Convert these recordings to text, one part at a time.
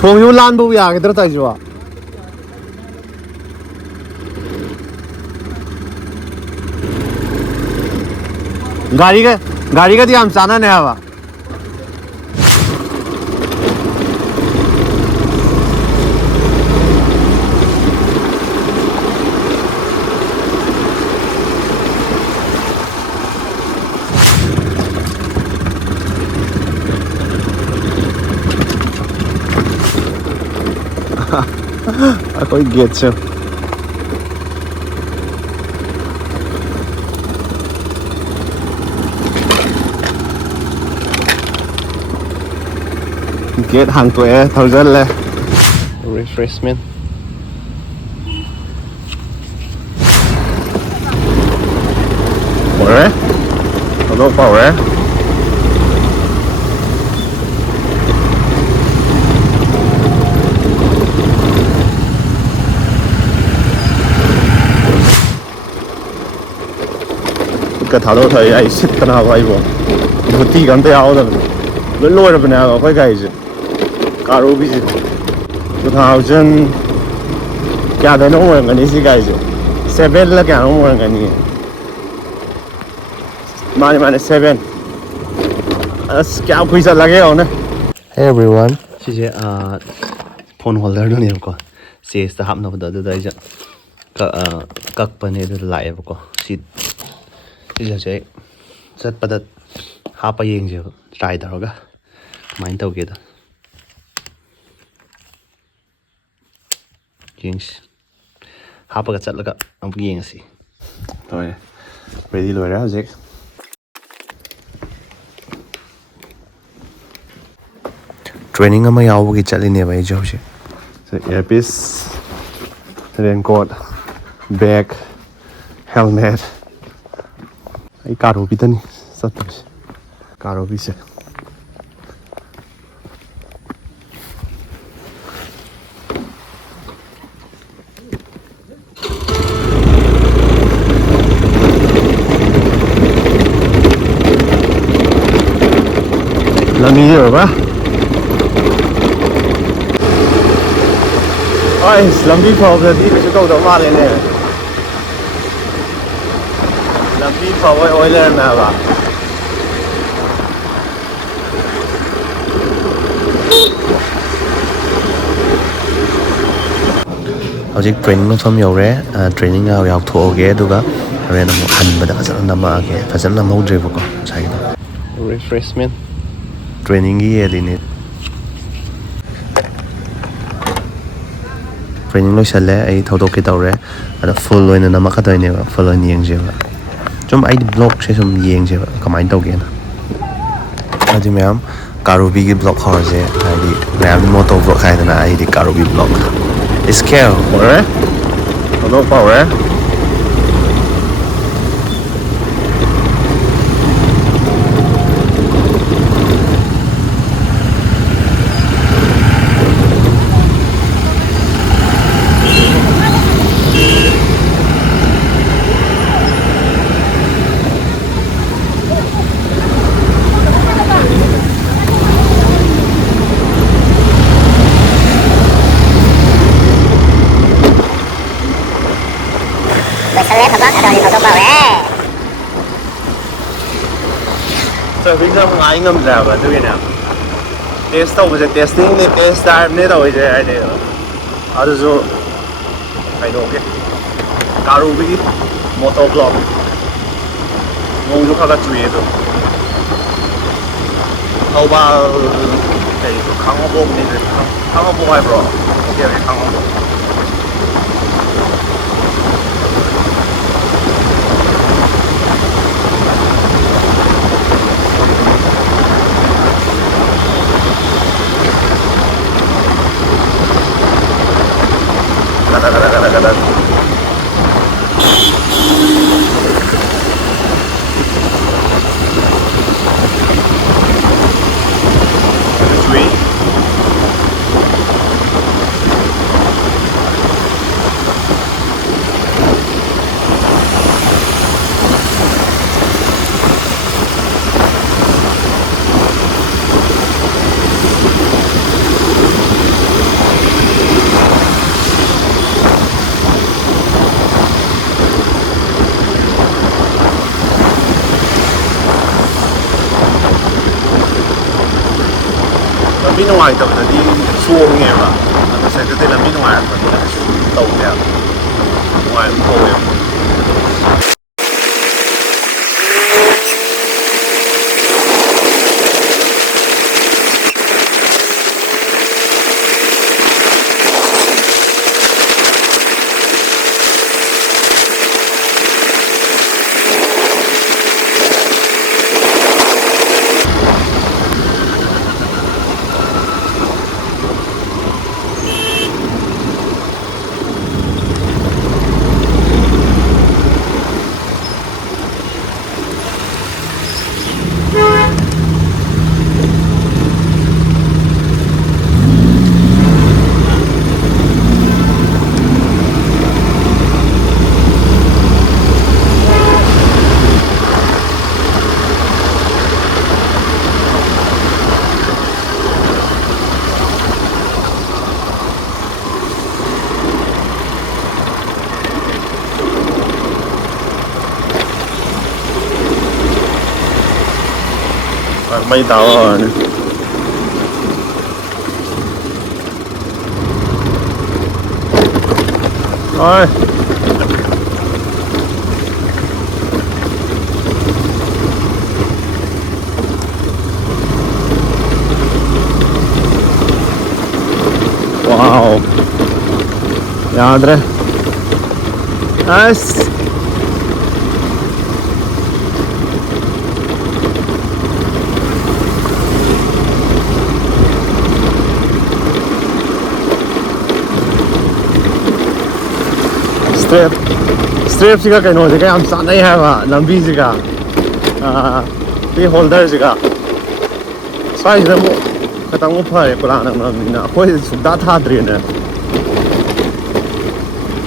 ꯊꯣꯡꯁꯤꯕꯨ ꯂꯥꯟꯕꯕꯨ ꯌꯥꯒꯗ꯭ꯔꯥ ꯇꯧꯔꯤꯁꯤꯕꯣ ꯒꯥꯔꯤꯒꯗꯤ ꯌꯥꯝ ꯆꯥꯟꯅꯅꯦ ꯍꯥꯏꯕ ꯑꯩꯈꯣꯏ ꯒꯦꯠꯁꯦ ꯒꯦꯠ ꯍꯥꯡꯇꯣꯛꯑꯦ ꯊꯧꯖꯜꯂꯦ ꯔꯤꯐ꯭ꯔꯦꯁꯃꯦꯟ ꯍꯧꯔꯦ ꯊꯧꯗꯣꯛꯄ ꯍꯧꯔꯦ ꯊꯥꯗꯣꯛ ꯊꯛꯏ ꯑꯩ ꯁꯤꯠꯇꯅꯕ ꯑꯩꯕꯨ ꯕꯨꯠꯇꯤꯒ ꯑꯝꯇ ꯌꯥꯎꯗꯕꯅꯦ ꯂꯣꯏ ꯂꯣꯏꯔꯕꯅꯦꯕ ꯑꯩꯈꯣꯏ ꯒꯥꯔꯤꯁꯦ ꯀꯥꯔꯨꯕꯤꯁꯦ 2000 ꯀꯌꯥꯗꯅꯣ ꯑꯣꯏꯔꯝꯒꯅꯤ ꯁꯤ ꯒꯥꯔꯤꯁꯦ 7ꯂ ꯀꯌꯥꯅꯣ ꯑꯣꯏꯔꯝꯒꯅꯤ ꯃꯥꯅꯦ 7 ꯑꯁ ꯀꯌꯥꯝ ꯀꯨꯏ ꯆꯠꯂꯒꯦ ꯌꯦꯡꯉꯣꯅꯦ ꯍꯦ ꯑꯦꯚ꯭ꯔꯤꯋꯥꯟ ꯁꯤꯁꯦ ꯐꯣꯟ ꯍꯣꯜꯗꯔꯗꯨꯅꯦꯕꯀꯣ ꯆꯦꯁꯇ ꯍꯥꯞꯅꯕꯗꯣ ꯑꯗꯨꯗ ꯑꯩꯁꯦ ꯀꯛꯄꯅꯦ ꯑꯗꯨꯗ ꯂꯥꯛꯑꯦꯕꯀꯣ ꯁꯤꯁꯦ ꯆꯠꯄꯗ ꯍꯥꯞꯄ ꯌꯦꯡꯁꯦꯕ ꯇ꯭ꯔꯥꯏ ꯇꯧꯔꯒ ꯀꯃꯥꯏꯅ ꯇꯧꯒꯦꯗ ꯌꯦꯡꯁꯤ ꯍꯥꯞꯄꯒ ꯆꯠꯂꯒ ꯑꯃꯨꯛ ꯌꯦꯡꯉꯁꯤ ꯂꯣꯏꯔꯦ ꯔꯦꯗꯤ ꯂꯣꯏꯔꯦ ꯍꯧꯖꯤꯛ ꯇ꯭ꯔꯦꯅꯤꯡ ꯑꯃ ꯌꯥꯎꯕꯒꯤ ꯆꯠꯂꯤꯅꯦꯕ ꯑꯩꯁꯦ ꯍꯧꯖꯤꯛ ꯏꯌꯔꯄꯤꯁ ꯔꯦꯟꯀꯣꯠ ꯕꯦഗ് ꯍꯦꯜꯃꯦꯠ ꯑꯩ ꯀꯥꯔꯨꯕꯤꯗꯅꯤ ꯆꯠꯇꯣꯏꯁꯦ ꯀꯥꯔꯨꯕꯤꯁꯦ ꯂꯝꯕꯤꯁꯦ ꯎꯔꯕ ꯂꯝꯕꯤ ꯐꯕꯗꯗꯤ ꯀꯩꯁꯨ ꯇꯧꯗꯕ ꯃꯥꯜꯂꯦꯅꯦ ꯂꯝꯕꯤ ꯐꯕ ꯑꯣꯏ ꯂꯩꯔꯝꯃꯦ ꯍꯥꯏꯕ ꯍꯧꯖꯤꯛ ꯇ꯭ꯔꯦꯅꯤꯡ ꯃꯐꯝ ꯌꯧꯔꯦ ꯇ꯭ꯔꯦꯅꯤꯡ ꯌꯥꯎꯊꯣꯛꯑꯒꯦ ꯑꯗꯨꯒ ꯍꯣꯔꯦꯟ ꯑꯃꯨꯛ ꯍꯟꯕꯗ ꯐꯖꯅ ꯅꯝꯃꯛꯑꯒꯦ ꯐꯖꯅ ꯅꯝꯍꯧꯗ꯭ꯔꯦꯕꯀꯣ ꯉꯁꯥꯏꯒꯤꯗꯣ ꯔꯤꯐ꯭ꯔꯦꯁꯃꯦꯟ ꯇ꯭ꯔꯦꯅꯤꯡꯒꯤ ꯌꯦꯜꯂꯤꯅꯦ ꯇ꯭ꯔꯦꯅꯤꯡ ꯂꯣꯏꯁꯜꯂꯦ ꯑꯩ ꯊꯧꯗꯣꯛꯀꯦ ꯇꯧꯔꯦ ꯑꯗ ꯐꯨꯜ ꯑꯣꯏꯅ ꯅꯝꯃꯛꯀꯗꯣꯏꯅꯦꯕ ꯐꯨꯜ ꯑꯣꯏꯅ ꯌꯦꯡꯁꯦꯕ ꯁꯨꯝ ꯑꯩꯗꯤ ꯕ꯭ꯂꯣꯛꯁꯦ ꯁꯨꯝ ꯌꯦꯡꯁꯦꯕ ꯀꯃꯥꯏꯅ ꯇꯧꯒꯦꯅ ꯍꯥꯏꯗꯤ ꯃꯌꯥꯝ ꯀꯥꯔꯨꯕꯤꯒꯤ ꯕ꯭ꯂꯣꯛ ꯍꯧꯔꯁꯦ ꯍꯥꯏꯗꯤ ꯃꯌꯥꯝ ꯃꯣꯇꯣ ꯕ꯭ꯂꯣꯛ ꯍꯥꯏꯗꯅ ꯑꯩꯗꯤ ꯀꯥꯔꯨꯕꯤ ꯕ꯭ꯂꯣꯛ ꯏꯁꯀꯦꯜ ꯍꯧꯔꯦ ꯊꯧꯗꯣꯛꯄ ꯍꯧꯔꯦ ꯇ꯭ꯔꯥꯐꯤꯛꯁꯦ ꯑꯃꯨꯛ ꯉꯥꯏ ꯉꯝꯗ꯭ꯔꯦꯕ ꯑꯗꯨꯒꯤꯅꯦꯕ ꯇꯦꯁ ꯇꯧꯕꯁꯦ ꯇꯦꯁꯇꯤꯡꯅꯦ ꯇꯦꯁ ꯗ꯭ꯔꯥꯏꯚꯅꯦ ꯇꯧꯔꯤꯁꯦ ꯍꯥꯏꯗꯤ ꯑꯗꯨꯁꯨ ꯀꯩꯅꯣꯒꯤ ꯀꯥꯔꯨꯕꯤꯒꯤ ꯃꯣꯇꯣ ꯕ꯭ꯂꯣꯛ ꯅꯣꯡꯁꯨ ꯈꯔ ꯆꯨꯏ ꯑꯗꯣ ꯊꯧꯕꯥꯜ ꯀꯩꯗꯣ ꯈꯥꯡꯉꯕꯣꯛꯅꯤꯗ ꯈꯥꯡꯉꯕꯣꯛ ꯍꯥꯏꯕ꯭ꯔꯣ ꯑꯣꯀꯦ ꯈꯥꯡꯉꯕꯣꯛ ꯂꯝꯕꯤ ꯅꯨꯡꯉꯥꯏꯇꯕꯗꯗꯤ ꯁꯣꯡꯉꯦꯕ ꯑꯗꯣ ꯁꯤꯗꯗꯤ ꯂꯝꯕꯤ ꯅꯨꯡꯉꯥꯏꯔꯛꯄꯅꯤꯅ ꯀꯩꯁꯨ ꯇꯧꯗꯦꯕ ꯅꯨꯡꯉꯥꯏꯕ ꯊꯧꯋꯦꯕ mây tàu rồi thôi wow ядре ас 스트랩시가 그ꯩꯅꯣꯁꯤꯒ ꯌꯥꯝ ꯆꯥꯟꯅꯩ ꯍꯥꯏꯕ ꯂꯝꯕꯤꯁꯤꯒ ꯁꯤ ꯍꯣꯜꯗꯔꯁꯤꯒ ꯁ꯭ꯋꯥꯏꯁꯤꯗ ꯑꯃꯨꯛ ꯈꯤꯇꯪ ꯑꯃꯨꯛ ꯐꯔꯦ ꯀꯣꯂꯥ ꯅꯛꯅꯕꯅꯤꯅ ꯑꯩꯈꯣꯏ ꯁꯨꯡꯊꯥ ꯊꯥꯗ꯭ꯔꯦꯅꯦ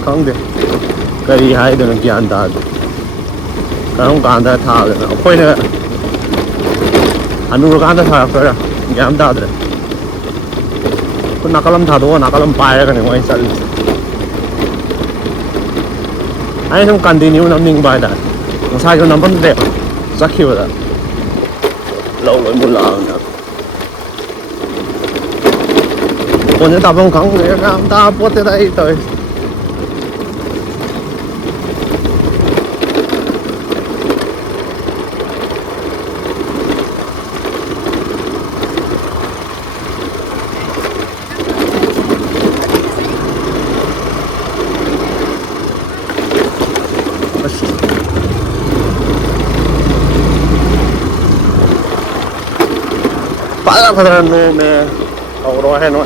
ꯈꯪꯗꯦ ꯀꯔꯤ ꯍꯥꯏꯗꯣꯏꯅꯣ ꯒ꯭ꯌꯥꯟ ꯇꯥꯗꯦ ꯀꯔꯝ ꯀꯥꯟꯗ ꯊꯥꯗꯣꯏꯅꯣ ꯑꯩꯈꯣꯏꯅ ꯍꯅꯨꯔꯀꯥꯟꯗ ꯊꯥꯔꯛꯇꯣꯏꯔꯥ ꯒ꯭ꯌꯥꯟ ꯇꯥꯗ꯭ꯔꯦ ꯅꯥꯀꯜ ꯑꯃ ꯊꯥꯗꯣꯛꯑ ꯅꯥꯀꯜ ꯑꯃ ꯄꯥꯏꯔꯒꯅꯦ ꯃꯣꯏ ꯆꯠꯂꯤꯁꯦ ꯑꯩꯅ ꯁꯨꯝ ꯀꯟꯇꯤꯅ꯭ꯌꯨ ꯅꯝꯅꯤꯡꯕ ꯍꯥꯏꯇꯥꯔꯦ ꯉꯁꯥꯏꯁꯨ ꯅꯝꯐꯝꯗꯦꯕ ꯆꯠꯈꯤꯕꯗ ꯂꯧ ꯂꯣꯏ ꯃꯨꯜꯂꯛꯑꯕꯅꯦ ꯐꯣꯟꯁꯦ ꯇꯥꯐꯝ ꯈꯪꯗ꯭ꯔꯦ ꯌꯥꯝ ꯇꯥ ꯄꯣꯠꯇꯦꯗ ꯑꯩ ꯇꯧꯔꯤꯁꯦ ꯐꯖꯅ ꯅꯣꯝꯃꯦ ꯇꯧꯔꯣ ꯍꯥꯏꯅꯣ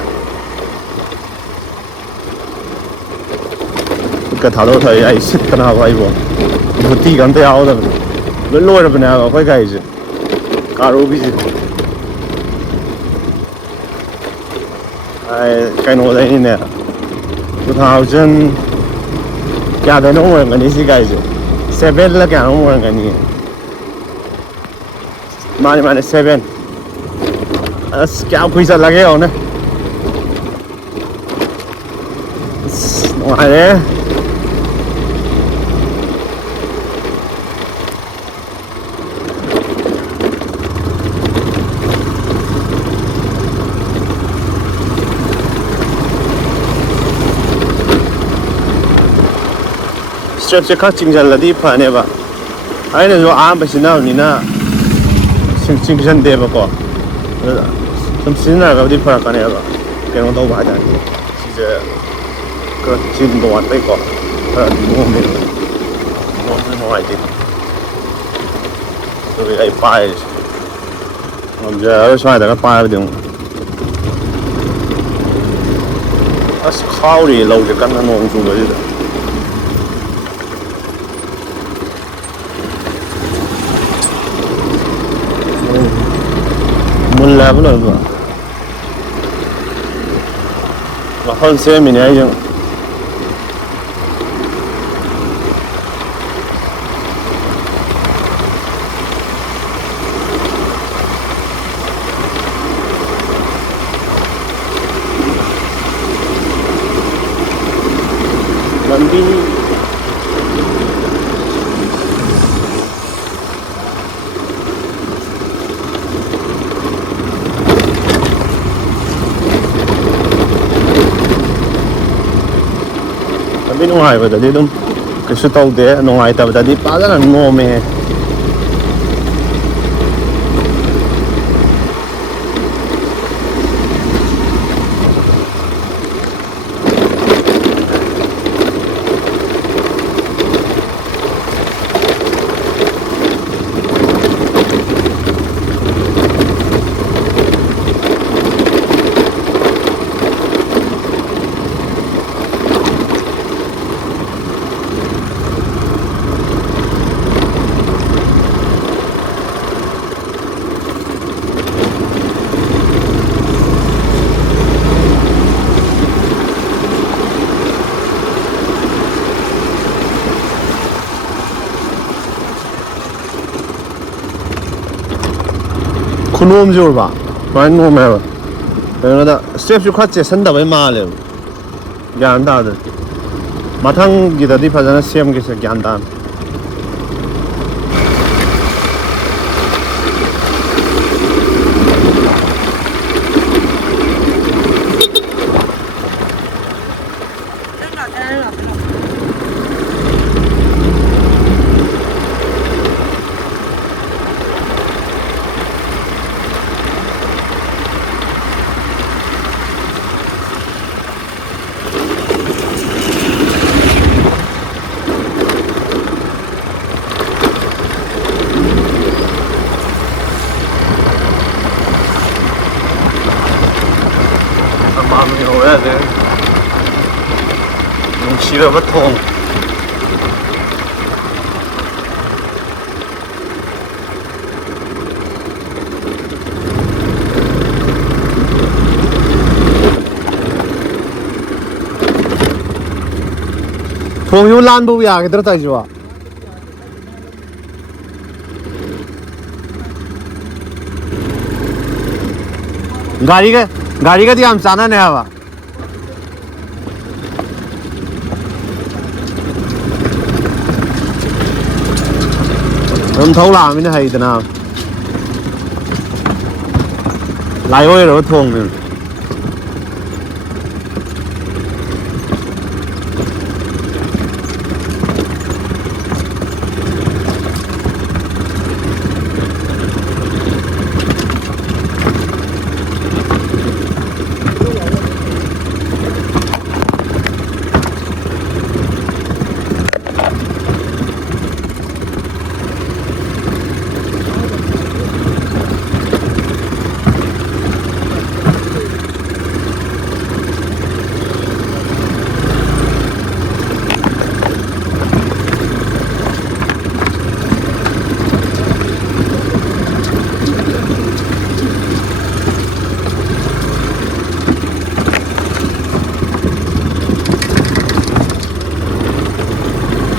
ꯈꯨꯠꯀ ꯊꯥꯗꯣꯛꯑ ꯊꯧꯏ ꯑꯩ ꯁꯤꯠꯀꯅꯥꯕ ꯑꯩꯕꯣ ꯕꯨꯠꯇꯤꯒ ꯑꯝꯇ ꯌꯥꯎꯗꯕꯅꯦ ꯂꯣꯏ ꯂꯣꯏꯔꯕꯅꯦ ꯍꯥꯏꯕ ꯑꯩꯈꯣꯏ ꯒꯥꯔꯤꯁꯦ ꯀꯥꯔꯨꯕꯤꯁꯦ ꯀꯩꯅꯣꯗꯩꯅꯤꯅꯦ 2000 ꯀꯌꯥꯗꯩꯅꯣ ꯑꯣꯏꯔꯝꯒꯅꯤ ꯁꯤ ꯒꯥꯔꯤꯁꯦ 7ꯂ ꯀꯌꯥꯅꯣ ꯑꯣꯏꯔꯝꯒꯅꯤ ꯃꯥꯅꯦ 7 ꯑꯁ ꯀꯌꯥꯝ ꯀꯨꯏ ꯆꯠꯂꯒꯦ ꯌꯦꯡꯉꯣꯅꯦ ꯑꯁ ꯅꯨꯡꯉꯥꯏꯔꯦ ꯁ꯭ꯇ꯭ꯔꯦꯞꯁꯦ ꯈꯔ ꯆꯤꯡꯁꯤꯜꯂꯗꯤ ꯐꯅꯦꯕ ꯑꯩꯅꯁꯨ ꯑꯍꯥꯟꯕ ꯁꯤꯖꯤꯟꯅꯕꯅꯤꯅ ꯆꯤꯡꯁꯤꯟꯗꯦꯕꯀꯣ ꯑꯗꯨꯗ ꯁꯨꯝ ꯁꯤꯖꯤꯟꯅꯔꯒꯕꯨꯗꯤ ꯐꯔꯛꯀꯅꯦꯕ ꯀꯩꯅꯣ ꯇꯧꯕ ꯍꯥꯏꯇꯥꯔꯦ ꯁꯤꯁꯦ ꯈꯔ ꯆꯤꯟꯕ ꯋꯥꯠꯄꯩꯀꯣ ꯈꯔ ꯅꯣꯝꯃꯦꯕ ꯅꯣꯝꯕꯁꯨ ꯅꯨꯡꯉꯥꯏꯇꯦ ꯑꯗꯨꯒꯤ ꯑꯩ ꯄꯥꯏꯔꯤꯁꯦ ꯉꯝꯖꯔꯔꯣꯏ ꯁ꯭ꯋꯥꯏꯗꯒ ꯄꯥꯏꯔꯗꯤ ꯑꯃꯨꯛ ꯑꯁ ꯈꯥꯎꯔꯤꯌꯦ ꯂꯧꯁꯦ ꯀꯟꯅ ꯅꯣꯡ ꯆꯨꯕꯁꯤꯗ ꯃꯨꯜꯂꯦ ꯍꯥꯏꯕ ꯂꯣꯏꯅꯃꯛ ꯋꯥꯈꯜ ꯁꯦꯝꯃꯤꯅꯦ ꯑꯩꯁꯨ ꯂꯝꯕꯤ ꯅꯨꯡꯉꯥꯏꯕꯗꯗꯤ ꯑꯗꯨꯝ ꯀꯩꯁꯨ ꯇꯧꯗꯦ ꯅꯨꯡꯉꯥꯏꯇꯕꯗꯗꯤ ꯐꯖꯅ ꯅꯣꯝꯃꯦ ꯈꯨꯅꯣꯝꯁꯦ ꯑꯣꯏꯕ ꯁꯨꯃꯥꯏꯅ ꯅꯣꯝꯃꯦꯕ ꯀꯩꯅꯣꯗ ꯁ꯭ꯇꯦꯞꯁꯨ ꯈꯔ ꯆꯦꯁꯟꯗꯕꯩ ꯃꯥꯜꯂꯦꯕ ꯒ꯭ꯌꯥꯟ ꯇꯥꯗ꯭ꯔꯦ ꯃꯊꯪꯒꯤꯗꯗꯤ ꯐꯖꯅ ꯁꯦꯝꯒꯦꯁꯦ ꯒ꯭ꯌꯥꯟ ꯇꯥꯅ ꯅꯨꯡꯁꯤꯔꯕ ꯊꯣꯡ ꯊꯣꯡꯁꯤꯕꯨ ꯂꯥꯟꯕꯕꯨ ꯌꯥꯒꯗ꯭ꯔꯥ ꯇꯧꯔꯤꯁꯤꯕꯣ ꯒꯥꯔꯤꯒꯗꯤ ꯌꯥꯝ ꯆꯥꯟꯅꯅꯦ ꯍꯥꯏꯕ ꯑꯗꯨꯝ ꯊꯧ ꯂꯥꯛꯑꯃꯤꯅ ꯍꯩꯗꯅ ꯂꯥꯏꯑꯣꯏꯔꯕ ꯊꯣꯡꯅꯦ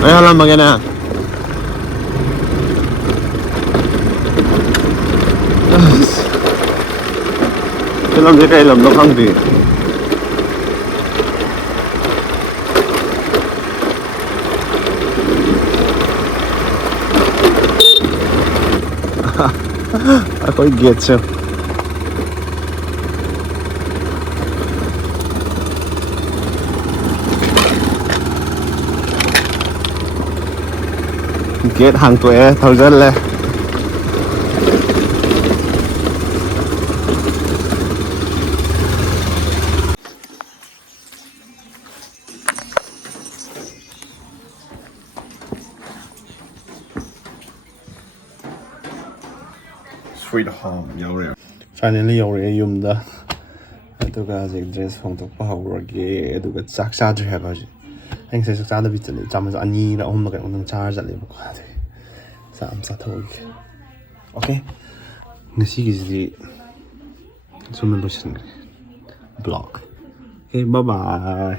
ꯑꯩ ꯍꯜꯂꯝꯃꯒꯦꯅꯦ ꯐꯤꯂꯝꯁꯦ ꯀꯩ ꯂꯝꯅꯣ ꯈꯪꯗꯦ ꯑꯩꯈꯣꯏ ꯒꯦꯠꯁꯦ ꯒꯦꯠ ꯍꯥꯡꯇꯣꯛꯑꯦ ꯊꯧꯖꯜꯂꯦ Sweet home ꯌꯧꯔꯦ ꯐꯥꯏꯅꯦꯜꯂꯤ ꯌꯧꯔꯛꯑꯦ ꯌꯨꯝꯗ ꯑꯗꯨꯒ ꯍꯧꯖꯤꯛ ꯗ꯭ꯔꯦꯁ ꯍꯣꯡꯗꯣꯛꯄ ꯍꯧꯔꯒꯦ ꯑꯗꯨꯒ ꯆꯥꯛ ꯆꯥꯗ꯭ꯔꯤ ꯍꯥꯏꯕ ꯍꯧꯖꯤꯛ ꯑꯩ ꯉꯁꯥꯏ ꯆꯥꯛ ꯆꯥꯗꯕꯤ ꯆꯠꯂꯦ ꯆꯥꯃꯁ ꯑꯅꯤꯔ ꯑꯍꯨꯝꯔ ꯀꯩꯅꯣꯝ ꯆꯥꯔ ꯆꯠꯂꯦꯕꯀꯣ ꯑꯗꯨꯒꯤ ꯆꯥꯛ ꯑꯃ ꯆꯥꯊꯣꯛꯑꯒꯦ ꯑꯣꯀꯦ ꯉꯁꯤꯒꯤꯁꯤꯗꯤ ꯁꯨꯝꯅ ꯂꯣꯏꯁꯤꯟꯈ꯭ꯔꯦ ꯕ꯭ꯂꯣꯛ ꯑꯣꯀꯦ ꯕꯥꯏ ꯕꯥꯏ